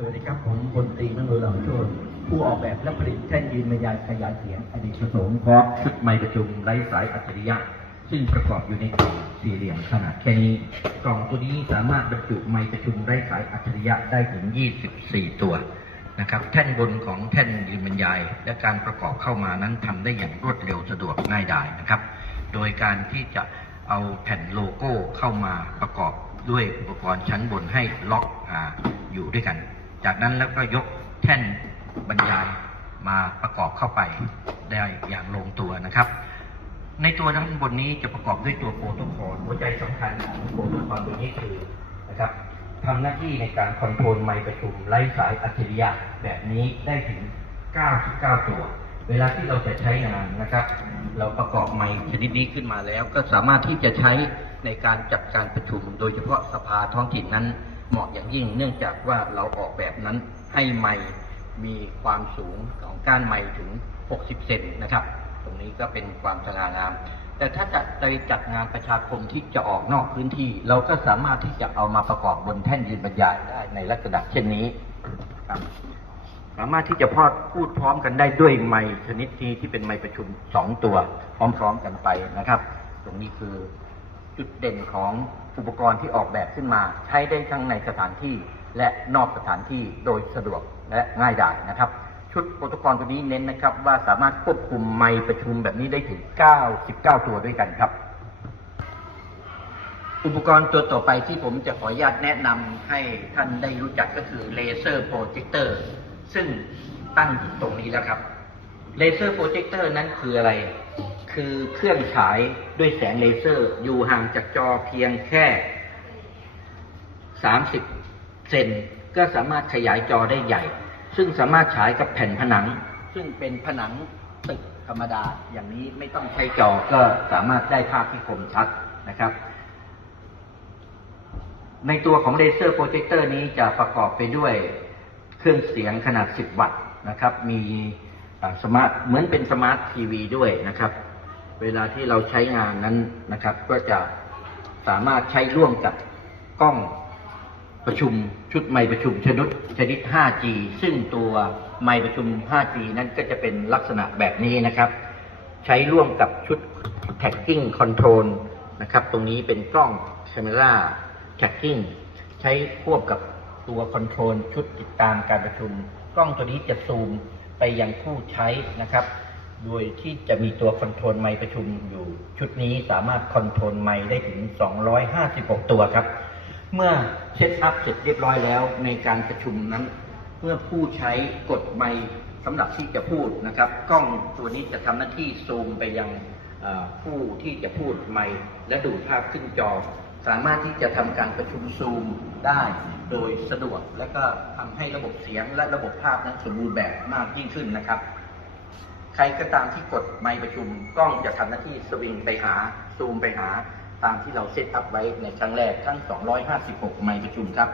สวัสดีครับ ผมพลตรีมโนเหล่าโชตผู้ออกแบบและผลิตแท่นยืนบรรยายขยายเสียงอดีตประสงค์พร้อมชุดไมค์ประชุมไร้สายอัจฉริยะ ซึ่งประกอบอยู่ในกล่องสี่เหลี่ยมขนาดแค่นี้ กล่องตัวนี้สามารถบรรจุไมค์ประชุมไร้สายอัจฉริยะได้ถึง 24 ตัวนะครับแท่นบนของแท่นยืนบรรยาย และการประกอบเข้ามานั้นทำได้อย่างรวดเร็วสะดวกง่ายดายนะครับ โดยการที่จะเอาแผ่นโลโก้เข้ามาประกอบด้วยอุปกรณ์ชั้นบนให้ล็อกออยู่ด้วยกัน จากนั้นแล้วก็ยกแท่นบรรยายมาประกอบเข้าไปได้อย่างลงตัวนะครับ ในตัวด้านบนนี้จะประกอบด้วยตัวโปรโตคอลหัวใจสำคัญของโปรโตคอลตัวนี้คือนะครับทำหน้าที่ในการคอนโทรลไมค์ประชุมไร้สายอัจฉริยะแบบนี้ได้ถึง 99 ตัว เวลาที่เราจะใช้งานนะครับ เราประกอบไมค์ชนิดนี้ขึ้นมาแล้ว ก็สามารถที่จะใช้ในการจัดการประชุม โดยเฉพาะสภาท้องถิ่นนั้น เหมาะอย่างยิ่งเนื่องจากว่าเราออกแบบนั้นให้ไมค์มีความสูงของก้านไมค์ถึง 60 เซนนะครับ ตรงนี้ก็เป็นความสง่างาม แต่ถ้าจะไปจัดงานประชาคมที่จะออกนอกพื้นที่ เราก็สามารถที่จะเอามาประกอบบนแท่นยืนบรรยายได้ในลักษณะเช่นนี้ครับสามารถที่จะพอดพูดพร้อมกันได้ด้วยไมค์ชนิดที่ที่เป็นไมค์ประชุมสองตัว พร้อมๆกันไปนะครับ ตรงนี้คือ จุดเด่นของอุปกรณ์ที่ออกแบบขึ้นมา ใช้ได้ทั้งในสถานที่และนอกสถานที่โดยสะดวกและง่ายดายนะครับ ชุดโปรโตคอลตัวนี้เน้นนะครับ ว่าสามารถควบคุมไมค์ประชุมแบบนี้ได้ถึง 99 ตัวด้วยกันครับ อุปกรณ์ตัวต่อไปที่ผมจะขออนุญาตแนะนำให้ท่านได้รู้จักก็คือเลเซอร์โปรเจคเตอร์ซึ่งตั้งอยู่ตรงนี้แล้วครับเลเซอร์โปรเจคเตอร์นั้นคืออะไร คือเครื่องฉายด้วยแสงเลเซอร์ อยู่ห่างจากจอเพียงแค่ 30 เซนก็สามารถขยายจอได้ใหญ่ ซึ่งสามารถฉายกับแผ่นผนัง ซึ่งเป็นผนังตึกธรรมดา อย่างนี้ไม่ต้องใช้จอก็สามารถได้ภาพที่คมชัดนะครับ ในตัวของเลเซอร์โปรเจคเตอร์นี้จะประกอบไปด้วยเครื่องเสียงขนาด 10 วัตต์นะครับ มีสมาร์ทเหมือนเป็นสมาร์ททีวีด้วยนะครับ เวลาที่เราใช้งานนั้นนะครับ ก็จะสามารถใช้ร่วมกับกล้องประชุมชุดไมประชุมชนิดชนิด 5G ซึ่งตัวไมประชุม 5G นั้นก็จะเป็นลักษณะแบบนี้นะครับ ใช้ร่วมกับชุด tracking control นะครับ ตรงนี้เป็นกล้อง camera tracking ใช้ควบกับตัวคอนโทรลชุดติดตามการประชุม กล้องตัวนี้จะซูมไปยังผู้ใช้นะครับ โดยที่จะมีตัวคอนโทรลไมค์ประชุมอยู่ ชุดนี้สามารถคอนโทรลไมค์ได้ถึง 256 ตัวครับ เมื่อเซตอัพเสร็จเรียบร้อยแล้วในการประชุมนั้น เมื่อผู้ใช้กดไมค์สำหรับที่จะพูดนะครับ กล้องตัวนี้จะทำหน้าที่ซูมไปยังผู้ที่จะพูดไมค์และดูดภาพขึ้นจอ สามารถที่จะทำการประชุมซูมได้โดยสะดวกและก็ทำให้ระบบเสียงและระบบภาพนั้นสมบูรณ์แบบมากยิ่งขึ้นนะครับ ใครก็ตามที่กดไมค์ประชุมกล้องจะทำหน้าที่สวิงไปหาซูมไปหา ตามที่เราเซตอัพไว้ในครั้งแรกทั้ง 256 ไมค์ประชุมครับ